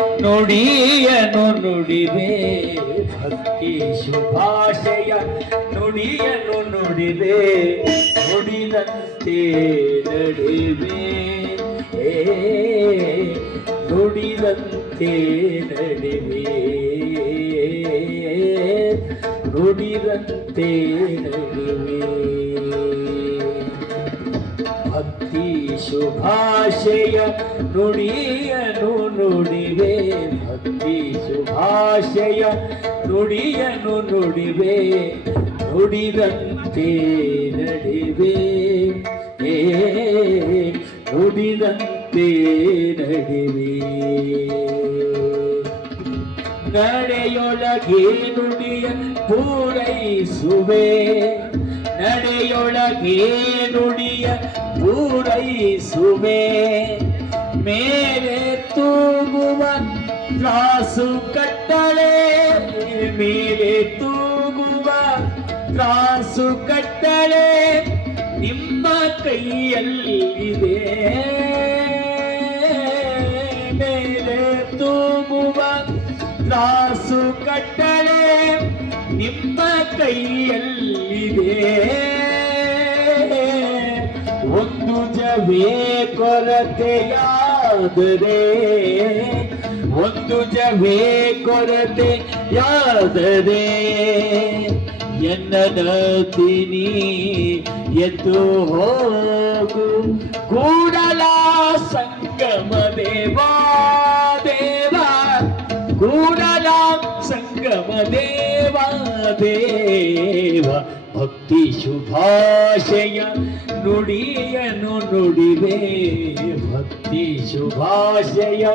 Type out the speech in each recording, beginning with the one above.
ನುಡಿಯನು ನುಡಿವೆ ಭಕ್ತಿ ಶುಭಾಶಯ ನುಡಿಯನು ನುಡಿವೆ ನುಡಿದಂತೆ ನಡಿವೆ. ನುಡಿದಂತೆ ನಡಿವೆ. ನುಡಿದಂತೆ ನಡಿವೆ. ಶುಭಾಶಯ ನುಡಿಯನು, ನುಡಿವೆ. ಭಕ್ತಿ ಶುಭಾಶಯ ನುಡಿಯನು, ನುಡಿವೆ. ನುಡಿದಂತೆ ನಡಿವೆ. ಏ, ನುಡಿದಂತೆ ನಡಿವೆ. ನಡೆಯೊಳಗೆ ನುಡಿಯ ಪೂರೈಸುವೆ. ನಡೆಯೊಳಗೆ ನುಡಿಯ ಪೂರೈಸುವೆ. ಮೇಲೆ ತೂಗುವ ತ್ರಾಸು ಕಟ್ಟಳೆ, ಮೇಲೆ ತೂಗುವ ತ್ರಾಸು ಕಟ್ಟಳೆ ನಿಮ್ಮ ಕೈಯಲ್ಲಿದೆ. ಮೇಲೆ ತೂಗುವ ತ್ರಾಸು ಕಟ್ಟಳೆ, ನಿಮ್ಮ ಕೈಯಲ್ಲಿದೆ. ಒಂದು ಜವೇ ಕೊರತೆಯಾದರೆ, ಒಂದು ಜವೇ ಕೊರತೆಯಾದರೆ ಎನ್ನದತಿನಿ ಎದ್ದು ಹೋಗು. ಕೂಡಲ ಸಂಗಮ ದೇವಾ ದೇವಾ. ಕೂಡಲ ಸಂಗಮ ದೇವ ದೇವ ಭಕ್ತಿ ಶುಭಾಶಯ ನುಡಿಯನು ನುಡಿವೆ. ಭಕ್ತಿ ಶುಭಾಶಯ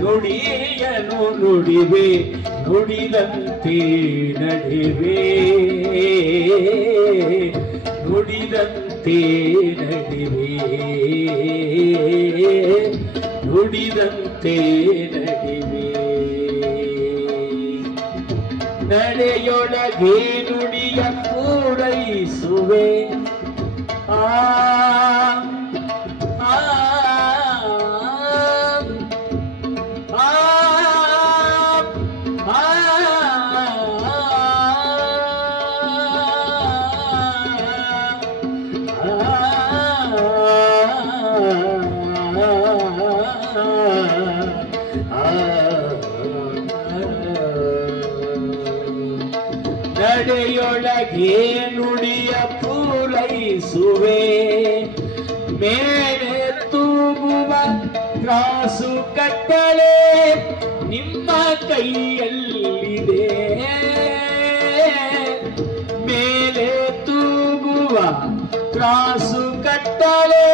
ನುಡಿಯನು ನುಡಿವೆ, ನುಡಿದಂತೆ ನಡಿವೆ. ನುಡಿದಂತೆ ನಡಿವೆ. ನುಡಿದಂತೆ ನಡಿವೆ. ನಡೆಯೊಳಗೆ ನುಡಿಯ ಆ ಆ, ನಡೆಯೊಳಗೆ ನುಡಿಯ ಪೂರೈಸುವೆ. ಮೇಲೆ ತೂಗುವ ತ್ರಾಸು ಕಟ್ಟಳೆ ನಿಮ್ಮ ಕೈಯಲ್ಲಿದೆ. ಮೇಲೆ ತೂಗುವ ತ್ರಾಸು ಕಟ್ಟಳೆ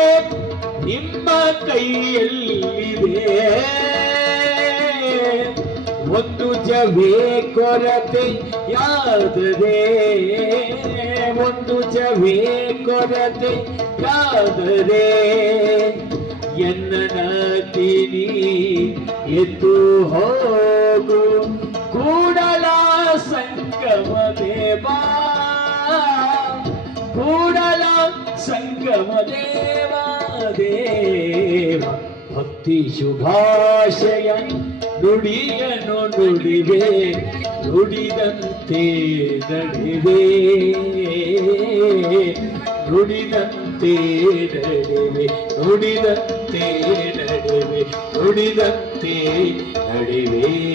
ನಿಮ್ಮ ಕೈಯಲ್ಲಿದೆ. ಒಂದು ಜವೇ ಕೊರತೆ ಯಾದರೆ ಒಂದು ಚವಿ ಕೊರತೆ ಯಾದರೆ ಎನ್ನನತಿನಿ ಎದ್ದು ಹೋಗು. ಕೂಡಲ ಸಂಗಮದೇವಾ ಕೂಡಲ ಸಂಗಮದೇವಾ ದೇವ. ಭಕ್ತಿ ಶುಭಾಶಯ ನುಡಿಯನು ನುಡಿವೆ ರುಡಿದಂತೆ ನಡೆವೆ. ನುಡಿದಂತೆ ನಡೆವೆ. ನುಡಿದಂತೆ ನಡೆವೆ. ನುಡಿದಂತೆ ನಡೆವೆ.